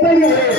ಒಬ್ಬರಿಗೆ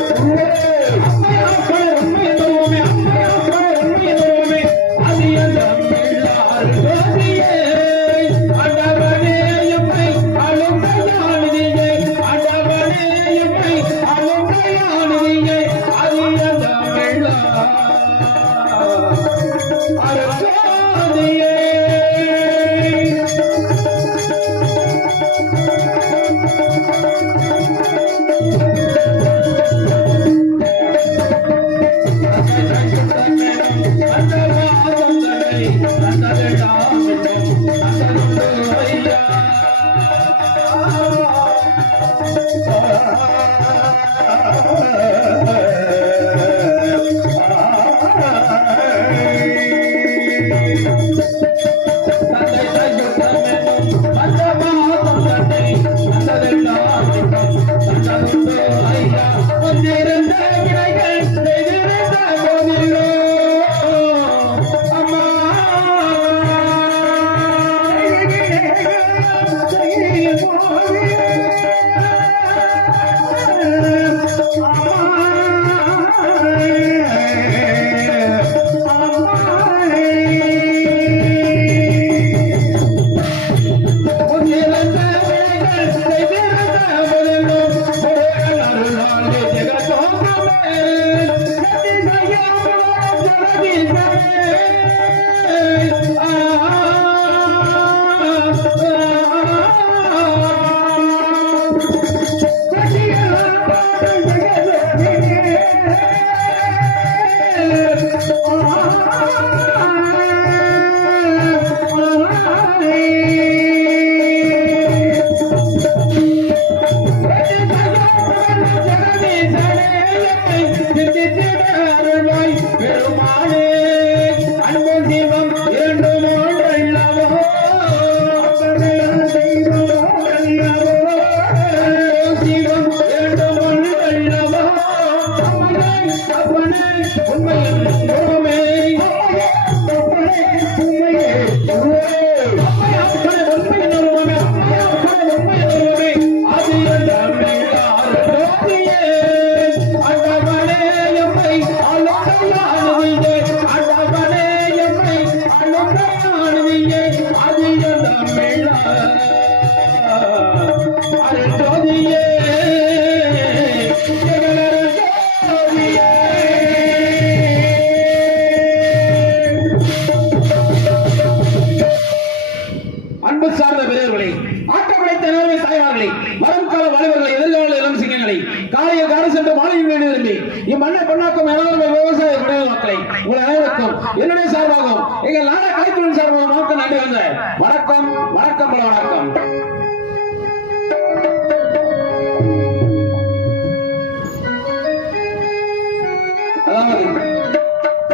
மாவட்டமானது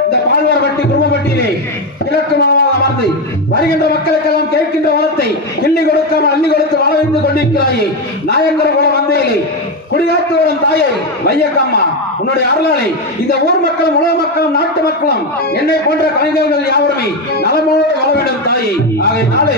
இந்த பால்வார்பட்டி குருமப்பட்டியிலே கிழக்கு மாவாக அமர்ந்து வருகின்ற மக்களுக்கெல்லாம் கேட்கின்ற வளத்தை கிள்ளி கொடுக்காமல் அள்ளி கொடுத்து வாழ இருந்து கொண்டிருக்கிறாயே. நாயங்கரகுலம் வந்தேலே. குடிகாத்து வரும் தாயை வையக்கம்மா உன்னுடைய அருளாளை இந்த ஊர் மக்களும் உலக மக்களும் நாட்டு மக்களும் என்னை போன்ற கலைஞர்கள் யாவருமே நலமோடு வாழ தாயை. ஆகிய நாளை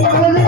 সকলে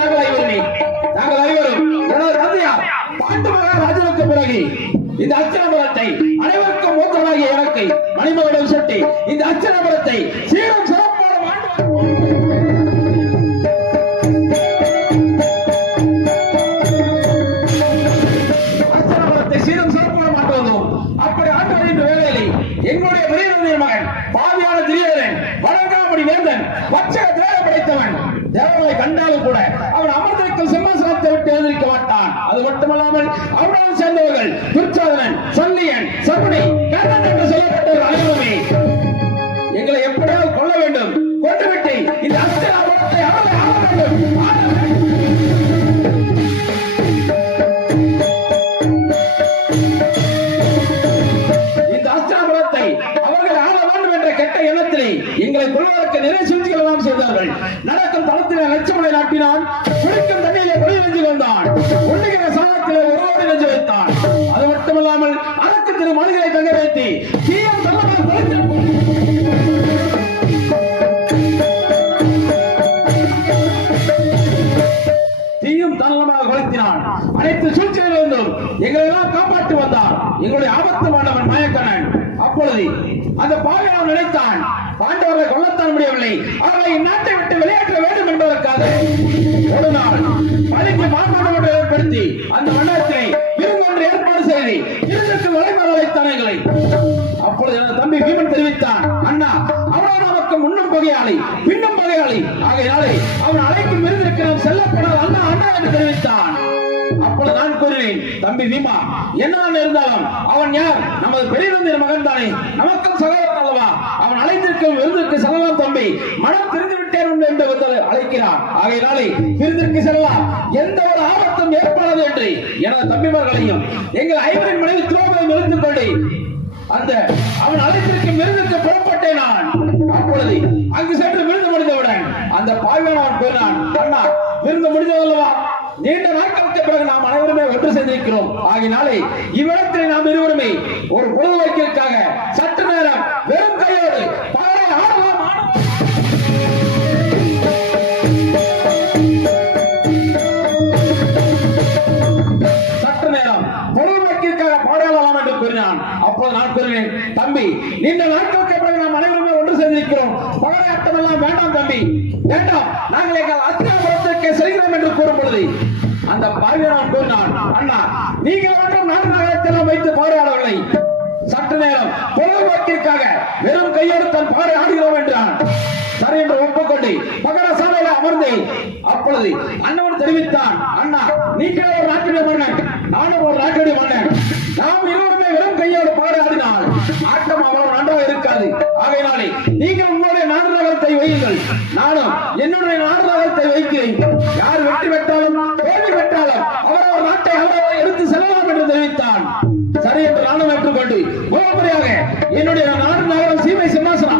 நாங்கள் ஐவருமே. நாங்கள் ஐவரும். எனது தந்தையார் பாண்டு மகாராஜனுக்கு பிறகு இந்த அச்சனபுரத்தை அனைவருக்கும் மூத்தவனாகிய எனக்கு மணிமகடம் சட்டி இந்த அச்சனபுரத்தை சீரும் சிறப்பான ஆண்டு எங்களை எல்லாம் காப்பாற்றி வந்தான் எங்களுடைய ஆபத்துமானவன் மாயக்கண்ணன் அப்பொழுது அந்த பாவியான் நினைத்தான். பாண்டவர்களை கொல்லத்தான் முடியவில்லை. அவர்களை நாட்டை விட்டு வெளியேற்ற வேண்டும் என்பதற்காக ஒரு நாள் பழிக்கு மாநாடு ஏற்படுத்தி அந்த மண்டலத்திலே விருந்தொன்று ஏற்பாடு செய்து இருந்துக்கு வளைமல் அழைத்தான் எங்களை. அப்பொழுது எனது தம்பி பீமன் தெரிவித்தான் அண்ணா அவனால் நமக்கு முன்னும் பகையாளி பின்னும் பகையாளி. ஆகையாலே அவன் அழைக்கும் விருந்திற்கு நாம் செல்லப்படாத அண்ணா அண்ணா என்று தெரிவித்தான். அப்பொழுது நான் கூறினேன். தம்பி பீமா என்னதான் இருந்தாலும் அவன் யார்? நமது பெரியதந்திர மகன் தானே நமக்கும் சகோதரன் அல்லவா? அவன் அழைத்திருக்கும் விருந்திற்கு செல்லலாம் தம்பி. மனம் திருந்து விட்டேன் என்று அழைக்கிறான் ஆகையினாலே விருந்திற்கு செல்லலாம். எந்த ஒரு ஆபத்தும் ஏற்படாது என்று எனது தம்பிமார்களையும் எங்கள் ஐவரின் மனைவி துரோகம் இருந்து கொண்டு அந்த அவன் அழைத்திருக்கும் விருதுக்கு புறப்பட்டேன் நான். அப்பொழுது அங்கு சென்று விருது முடிந்தவுடன் அந்த பாய்வானவன் கூறினான் அண்ணா விருந்து முடிந்ததல்லவா நீண்ட நாட்கள் பிறகு நாம் அனைவருமே ஒன்று சேர்ந்திருக்கிறோம். ஆகினாலே இவ்விடத்தில் நாம் இருவருமே ஒரு பொழுது வைக்கிற்காக சற்று நேரம் வெறும் கையோடு தம்பி நீண்ட நாட்களுக்கு பிறகு நாம் அனைவருமே ஒன்று சேர்ந்திருக்கிறோம். பகராட்டம் எல்லாம் வேண்டாம் தம்பி. வேண்டாம் நாங்கள் எங்கள் அத்தியாவரத்திற்கு செல்கிறோம் என்று கூறும் பொழுது அந்த பார்வையாளன் கூறினான் அண்ணா நீங்கள் மட்டும் நாட்டு நகரத்தெல்லாம் வைத்து போராடவில்லை. சற்று நேரம் பொழுதுபோக்கிற்காக வெறும் கையோடு தன் பாறை ஆடுகிறோம் என்றான். சரி என்று ஒப்புக்கொண்டு பகர சாலையில அமர்ந்தேன் அப்பொழுது அண்ணவன் தெரிவித்தான் அண்ணா நீங்களே ஒரு நாட்டுடைய மன்னன். நானும் ஒரு நாட்டுடைய மன்னன். நாம் இருவருமே வெறும் கையோடு பாராடினால் ஆட்டம் அவ்வளவு நன்றாக இருக்காது. ஆகையினாலே நீங்கள் உங்களுடைய நாடு நகரத்தை வையுங்கள். நானும் என்னுடைய நாடு நகரத்தை வைக்கிறேன். யார் வெற்றி வெட்டால் தோல்வி பெற்றாலும் அவரவர் நாட்டை அவரவர் எடுத்து செல்லலாம் என்று தெரிவித்தான் சரி என்று நானும் ஏற்றுக்கொண்டு கோபுரையாக என்னுடைய நாடு நகரம் சீமை சிம்மாசனம்.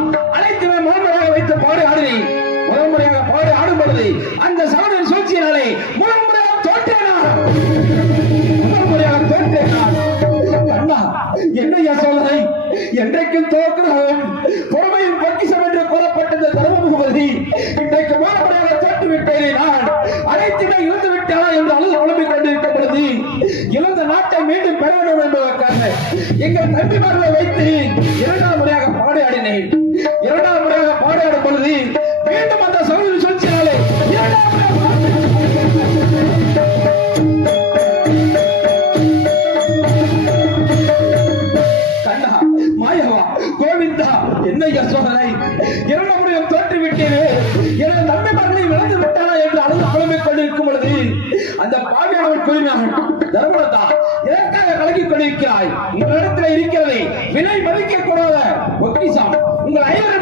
மீண்டும் அந்த சகோதரி சொல்லினாலே கண்ணா மாயவா கோவிந்தா விட்டானா என்று அழுது புலம்பிக் கொண்டிருக்கும் பொழுது அந்த பாவியானவர் கூறினான் தர்மலதா எதற்காக கலக்கிக் கொண்டிருக்கிறாய்? உங்களிடத்தில் இருக்கிறதே விலை மதிக்க கூடாத பொக்கிஷம் உங்கள் ஐவரும்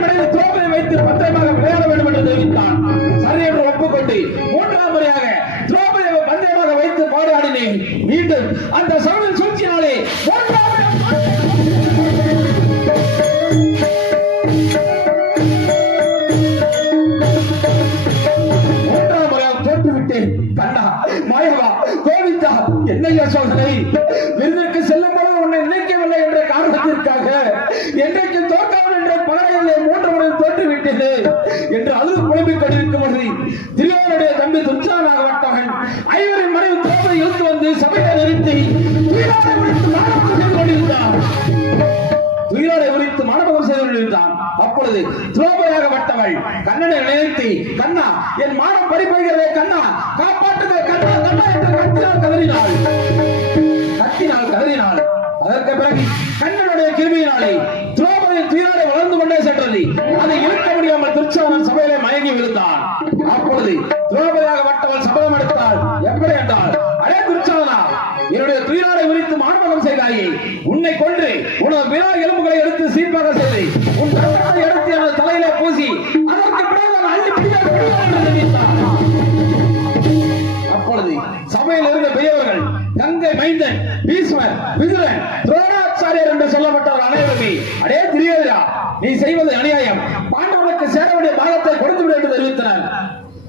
அநியாயம். பாண்டவனுக்கு சேர வேண்டிய பாகத்தை கொடுத்து விடு என்று தெரிவித்தனர்.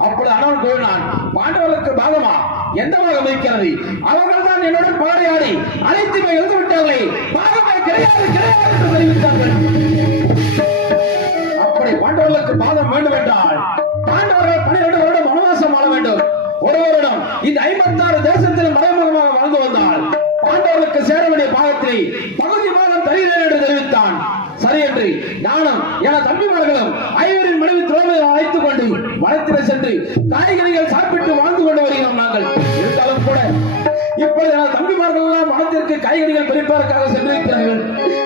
அப்பொழுது அனவன் கூறினான் பாண்டவர்களுக்கு பாகமா? எந்த பாகம் இருக்கிறது? அவர்கள் தான் என்னுடன் பாடையாடி அனைத்துமே எழுந்து விட்டார்களே பாகமே கிடையாது கிடையாது என்று தெரிவித்தார்கள். அப்படி பாண்டவர்களுக்கு பாகம் வேண்டும் என்றால் பாண்டவர்கள் பன்னிரண்டு வருடம் வனவாசம் வாழ வேண்டும். ஒரு வருடம் இந்த ஐம்பத்தி ஆறு தேசத்தில் மறைமுகமாக வாழ்ந்து வந்தால் பாண்டவர்களுக்கு சேர வேண்டிய பாகத்தை பகுதி பாகம் தருகிறேன் என்று தெரிவித்தான். சரியன்றி ஞானம் என தம்பிமார்களும் ஐவரின் மனைவி துரோகத்தை அழைத்துக் கொண்டு வனத்திலே சென்று காய்கறிகள் சாப்பிட்டு வாழ்ந்து கொண்டு வருகிறோம் நாங்கள். இருந்தாலும் கூட இப்பொழுது எனது தம்பிமார்கள் எல்லாம் வனத்திற்கு காய்கறிகள் பிரிப்பதற்காக சென்றிருக்கிறார்கள்.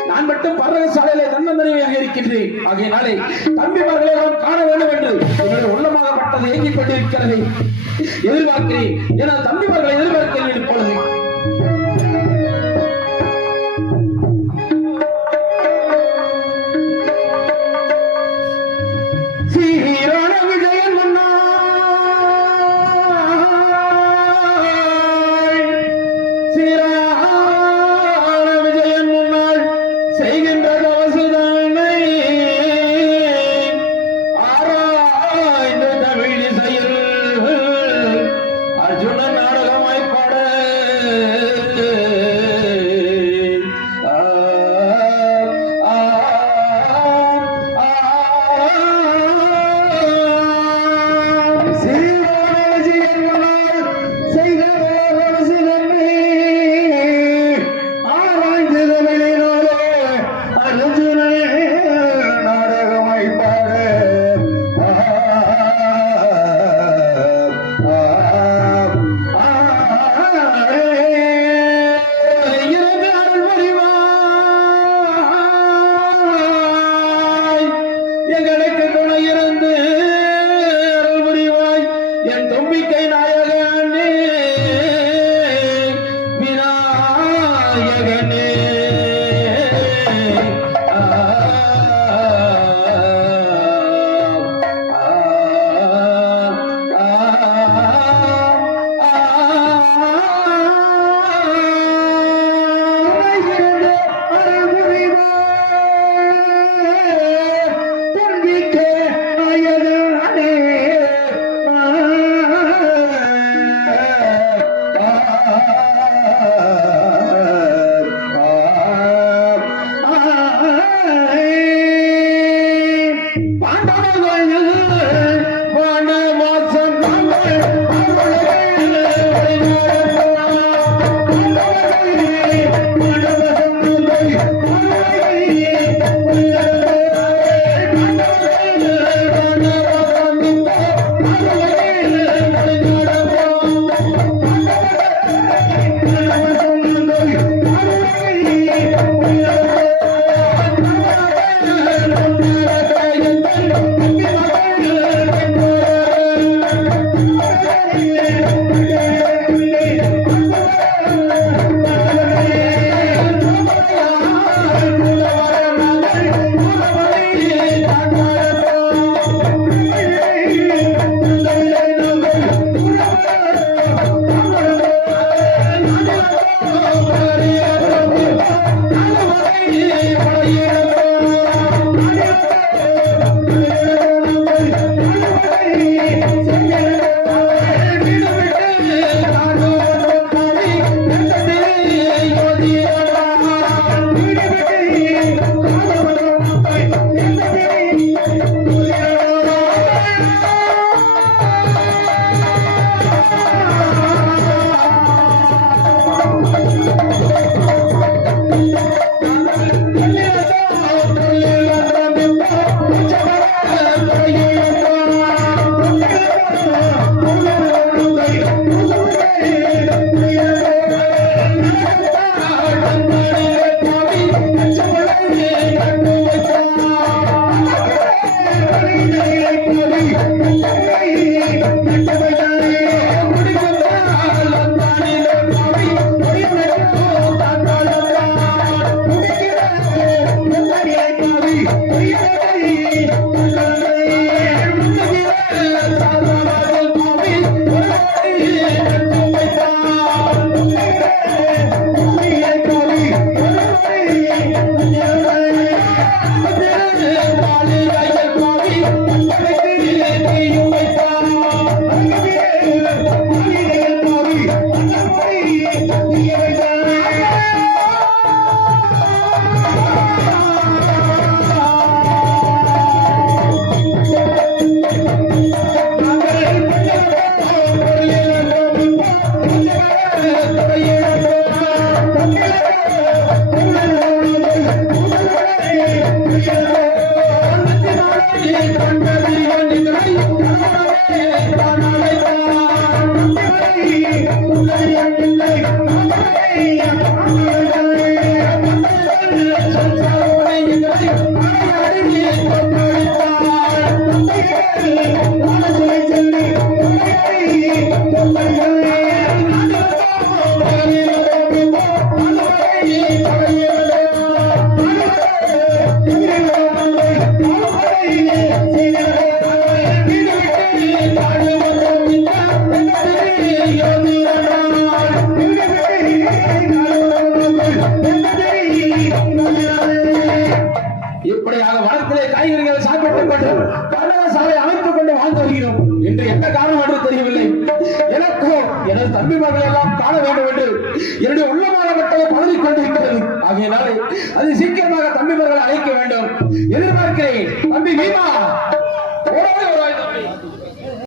நான் மட்டும் பறவை சாலையிலே தன்னந்தனியாக இருக்கின்றேன். ஆகையினாலே தம்பிமார்களை எல்லாம் காண வேண்டும் என்று என்னுடைய உள்ளமாகப்பட்டது ஏங்கிக் கொண்டிருக்கிறது. எதிர்பார்க்கிறேன். எனது தம்பிமார்களை எதிர்பார்க்கிறேன் இப்பொழுது.